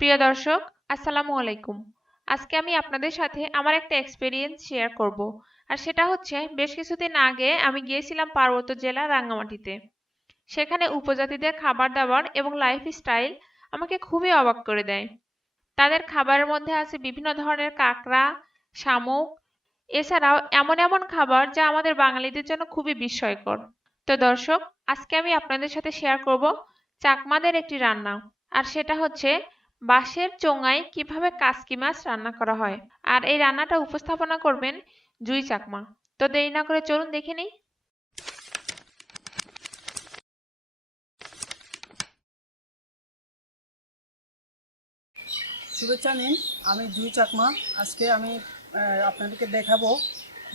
প্রিয় দর্শক, আসসালামু আলাইকুম। আজকে আমি আপনাদের সাথে আমার একটা এক্সপেরিয়েন্স শেয়ার করব। আর সেটা হচ্ছে বেশ কিছুদিন আগে আমি গিয়েছিলাম পার্বত্য জেলা রাঙ্গামাটিতে। সেখানে উপজাতিদের খাবার-দাবার এবং লাইফস্টাইল আমাকে খুবই অবাক করে দেয়। তাদের খাবারের মধ্যে আছে বিভিন্ন ধরনের কাঁকড়া, শামুক, এছাড়াও এমন এমন খাবার যা আমাদের বাঙালিদের জন্য খুবই বিস্ময়কর। তো দর্শক, আজকে আমি আপনাদের সাথে শেয়ার করব চাকমাদের একটি রান্না। আর সেটা হচ্ছে বাঁশের চোঙায় কিভাবে কাসকি মাছ রান্না করা হয়। আর এই রান্নাটা উপস্থাপনা করবেন জুই চাকমা। তো দেরি না করে চলুন দেখে নিই। শুভেচ্ছা নিন, আমি জুই চাকমা। আজকে আমি আপনাদেরকে দেখাবো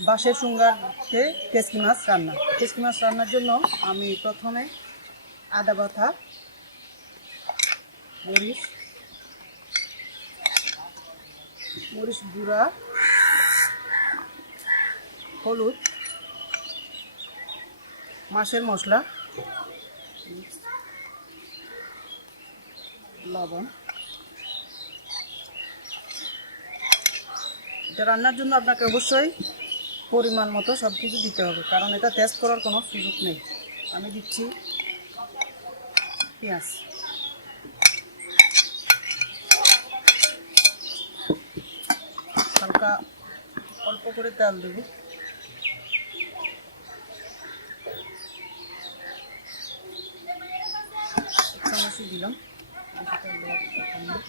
বাঁশের চুঙ্গাতে কেসকি মাছ রান্না। কেসকি মাছ রান্নার জন্য আমি প্রথমে আদা বাটা, মরিচ গুঁড়া, হলুদ, মাছের মশলা, লবণ। এটা রান্নার জন্য আপনাকে অবশ্যই পরিমাণ মতো সব কিছু দিতে হবে, কারণ এটা টেস্ট করার কোনো সুযোগ নেই। আমি দিচ্ছি পেঁয়াজ, হালকা অল্প করে তেল দেবো, এক চামচই দিলাম, বেশি তেল দেওয়ার দরকার নেই।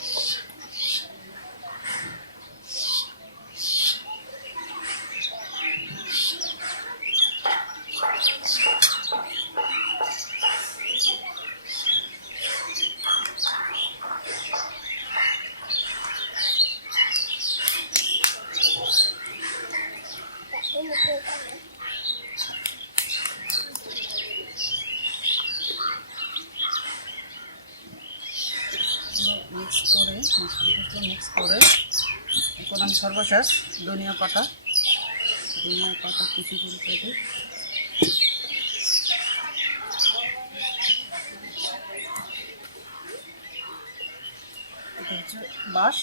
মিক্স করে এখন আমি সর্বশেষ ধনিয়া পাতা কুচি করে কেটে এটা হচ্ছে বাঁশ।